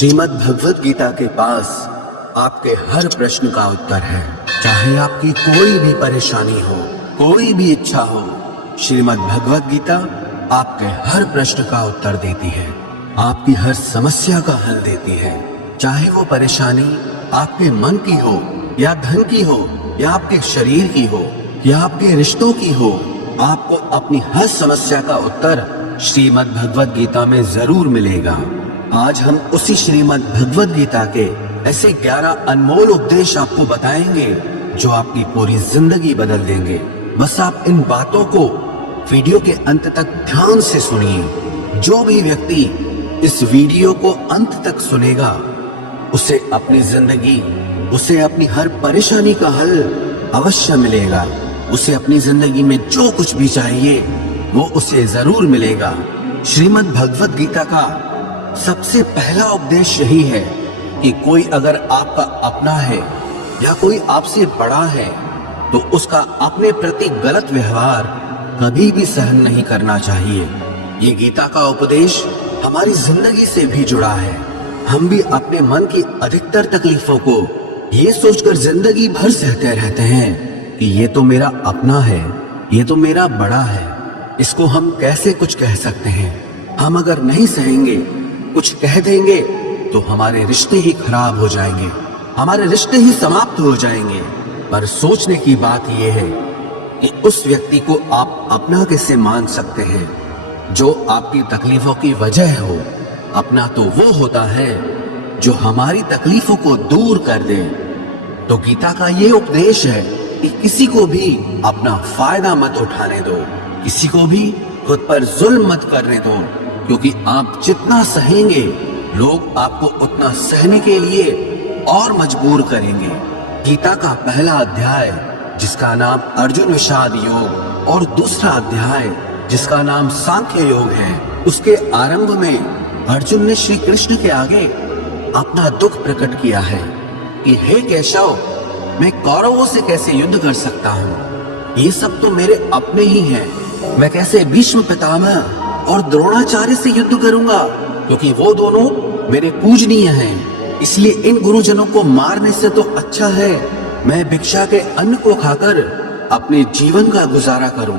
श्रीमद् भगवद गीता के पास आपके हर प्रश्न का उत्तर है। चाहे आपकी कोई भी परेशानी हो, कोई भी इच्छा हो, श्रीमद् भगवद गीता आपके हर प्रश्न का उत्तर देती है, आपकी हर समस्या का हल देती है। चाहे वो परेशानी आपके मन की हो या धन की हो या आपके शरीर की हो या आपके रिश्तों की हो, आपको अपनी हर समस्या का उत्तर श्रीमद् भगवद गीता में जरूर मिलेगा। आज हम उसी श्रीमद् भगवद गीता के ऐसे 11 अनमोल उपदेश आपको बताएंगे जो आपकी पूरी जिंदगी बदल देंगे। बस आप इन बातों को वीडियो के अंत तक ध्यान से सुनिए। जो भी व्यक्ति इस वीडियो को अंत तक सुनेगा, उसे अपनी जिंदगी, उसे अपनी हर परेशानी का हल अवश्य मिलेगा। उसे अपनी जिंदगी में जो कुछ भी चाहिए वो उसे जरूर मिलेगा। श्रीमद् भगवद गीता का सबसे पहला उपदेश यही है कि कोई अगर आपका अपना है या कोई आपसे बड़ा है तो उसका अपने प्रति गलत व्यवहार कभी भी सहन नहीं करना चाहिए। ये गीता का उपदेश हमारी जिंदगी से भी जुड़ा है। हम भी अपने मन की अधिकतर तकलीफों को ये सोचकर जिंदगी भर सहते रहते हैं कि ये तो मेरा अपना है, ये तो मेरा बड़ा है, इसको हम कैसे कुछ कह सकते हैं। हम अगर नहीं सहेंगे, कुछ कह देंगे तो हमारे रिश्ते ही खराब हो जाएंगे, हमारे रिश्ते ही समाप्त हो जाएंगे। पर सोचने की बात यह है कि उस व्यक्ति को आप अपना कैसे मान सकते हैं जो आपकी तकलीफों की वजह हो। अपना तो वो होता है जो हमारी तकलीफों को दूर कर दे। तो गीता का ये उपदेश है कि किसी को भी अपना फायदा मत उठाने दो, किसी को भी खुद पर जुल्म मत करने दो, क्योंकि आप जितना सहेंगे लोग आपको उतना सहने के लिए और मजबूर करेंगे। गीता का पहला अध्याय जिसका नाम अर्जुन विषाद योग और दूसरा अध्याय जिसका नाम सांख्य योग है, उसके आरंभ में अर्जुन ने श्री कृष्ण के आगे अपना दुख प्रकट किया है कि हे केशव, मैं कौरवों से कैसे युद्ध कर सकता हूँ। ये सब तो मेरे अपने ही हैं। मैं कैसे भीष्म पितामह और द्रोणाचार्य से युद्ध करूंगा, क्योंकि वो दोनों मेरे पूजनीय हैं। इसलिए इन गुरुजनों को मारने से तो अच्छा है मैं भिक्षा के अन्न को खाकर अपने जीवन का गुजारा करूं।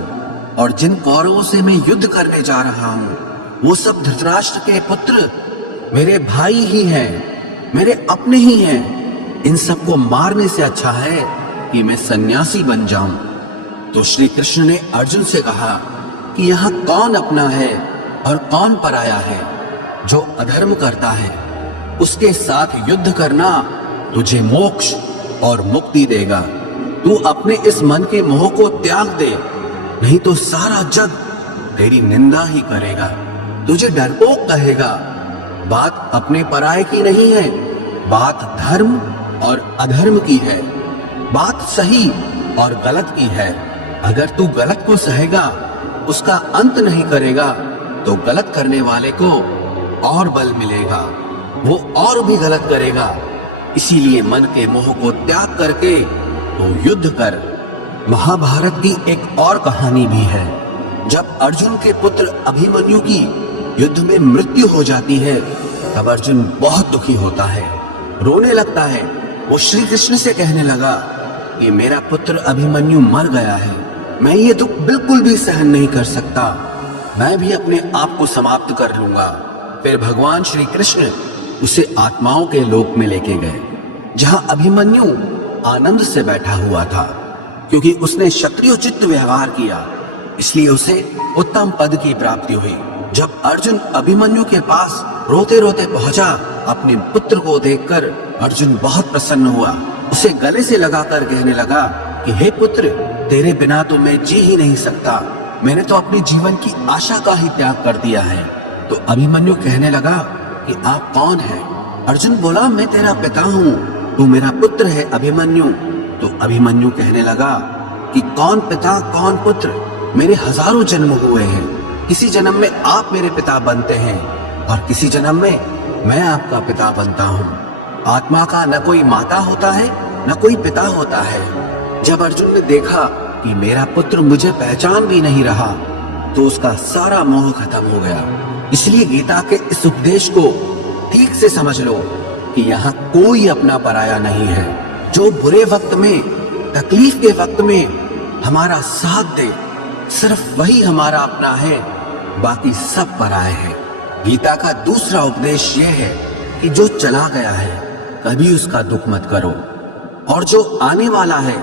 और जिन कौरवों से मैं युद्ध करने जा रहा हूं, वो सब धृतराष्ट्र के पुत्र मेरे भाई ही हैं, मेरे अपने ही हैं। इन सबको मारने से अच्छा है कि मैं सन्यासी बन जाऊं। तो श्री कृष्ण ने अर्जुन से कहा कि यहाँ कौन अपना है और कौन पराया है। जो अधर्म करता है उसके साथ युद्ध करना तुझे मोक्ष और मुक्ति देगा। तू अपने इस मन के मोह को त्याग दे, नहीं तो सारा जग तेरी निंदा ही करेगा, तुझे डरपोक कहेगा। बात अपने पराये की नहीं है, बात धर्म और अधर्म की है, बात सही और गलत की है। अगर तू गलत को सहेगा, उसका अंत नहीं करेगा, तो गलत करने वाले को और बल मिलेगा, वो और भी गलत करेगा। इसीलिए मन के मोह को त्याग करके तो युद्ध कर। महाभारत की एक और कहानी भी है। जब अर्जुन के पुत्र अभिमन्यु की युद्ध में मृत्यु हो जाती है, तब अर्जुन बहुत दुखी होता है, रोने लगता है। वो श्री कृष्ण से कहने लगा कि मेरा पुत्र अभिमन्यु मर गया है, मैं ये दुख बिल्कुल भी सहन नहीं कर सकता, मैं भी अपने आप को समाप्त कर लूंगा। फिर भगवान श्री कृष्ण उसे आत्माओं के लोक में लेके गए, जहां अभिमन्यु आनंद से बैठा हुआ था, क्योंकि उसने क्षत्रियोचित व्यवहार किया, इसलिए उसे उत्तम पद की प्राप्ति हुई। जब अर्जुन अभिमन्यु के पास रोते रोते पहुंचा, अपने पुत्र को देखकर अर्जुन बहुत प्रसन्न हुआ। उसे गले से लगाकर कहने लगा कि हे पुत्र, तेरे बिना तो मैं जी ही नहीं सकता, मैंने तो अपने जीवन की आशा का ही त्याग कर दिया है। तो अभिमन्यु कहने लगा कि आप कौन हैं? अर्जुन बोला, मैं तेरा पिता हूँ, तू मेरा पुत्र है अभिमन्यु। तो अभिमन्यु कहने लगा कि कौन पिता कौन पुत्र, मेरे हजारों जन्म हुए हैं, किसी जन्म में आप मेरे पिता बनते हैं और किसी जन्म में मैं आपका पिता बनता हूँ। आत्मा का न कोई माता होता है न कोई पिता होता है। जब अर्जुन ने देखा कि मेरा पुत्र मुझे पहचान भी नहीं रहा, तो उसका सारा मोह खत्म हो गया। इसलिए गीता के इस उपदेश को ठीक से समझ लो कि यहाँ कोई अपना पराया नहीं है। जो बुरे वक्त में, तकलीफ के वक्त में हमारा साथ दे, सिर्फ वही हमारा अपना है, बाकी सब पराए हैं। गीता का दूसरा उपदेश यह है कि जो चला गया है कभी उसका दुख मत करो, और जो आने वाला है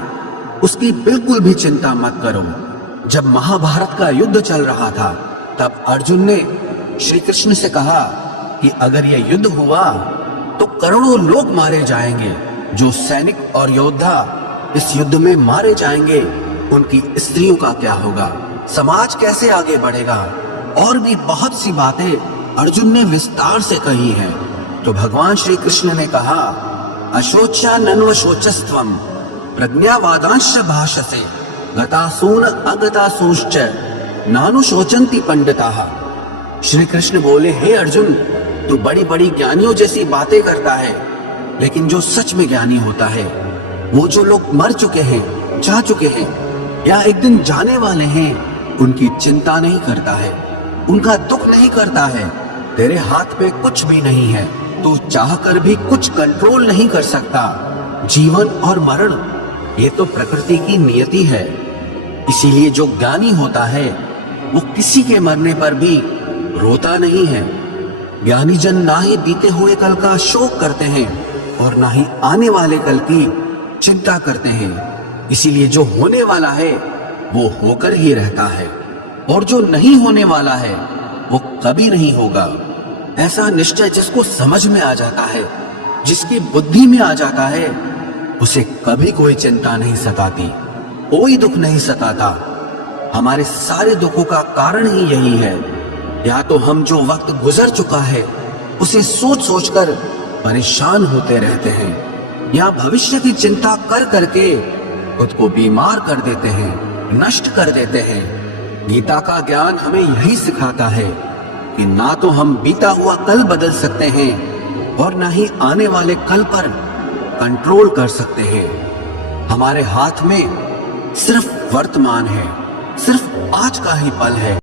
उसकी बिल्कुल भी चिंता मत करो। जब महाभारत का युद्ध चल रहा था तब अर्जुन ने श्री कृष्ण से कहा कि अगर यह युद्ध हुआ तो करोड़ों लोग मारे जाएंगे। जो सैनिक और योद्धा इस युद्ध में मारे जाएंगे उनकी स्त्रियों का क्या होगा, समाज कैसे आगे बढ़ेगा। और भी बहुत सी बातें अर्जुन ने विस्तार से कही हैं। तो भगवान श्री कृष्ण ने कहा, अशोचा नन्व शोचस्त्वम प्रज्ञावादांश भाषसे गतासून अगतासूश्च नानु शोचंती पंडिताः। श्री कृष्ण बोले, हे अर्जुन, तू बड़ी बड़ी ज्ञानियों जैसी बातें करता है, लेकिन जो सच में ज्ञानी होता है, वो जो लोग मर चुके हैं, जा चुके हैं या एक दिन जाने वाले हैं, उनकी चिंता नहीं करता है, उनका दुख नहीं करता है। तेरे हाथ में कुछ भी नहीं है, तू चाहकर भी कुछ कंट्रोल नहीं कर सकता। जीवन और मरण ये तो प्रकृति की नियति है। इसीलिए जो ज्ञानी होता है वो किसी के मरने पर भी रोता नहीं है। ज्ञानी जन ना ही बीते हुए कल का शोक करते हैं और ना ही आने वाले कल की चिंता करते हैं। इसीलिए जो होने वाला है वो होकर ही रहता है, और जो नहीं होने वाला है वो कभी नहीं होगा। ऐसा निश्चय जिसको समझ में आ जाता है, जिसकी बुद्धि में आ जाता है, उसे कभी कोई चिंता नहीं सताती, कोई दुख नहीं सताता। हमारे सारे दुखों का कारण ही यही है। या तो हम जो वक्त गुजर चुका है उसे सोच सोचकर परेशान होते रहते हैं, या भविष्य की चिंता कर करके खुद को बीमार कर देते हैं, नष्ट कर देते हैं। गीता का ज्ञान हमें यही सिखाता है कि ना तो हम बीता हुआ कल बदल सकते हैं और ना ही आने वाले कल पर कंट्रोल कर सकते हैं। हमारे हाथ में सिर्फ वर्तमान है, सिर्फ आज का ही पल है।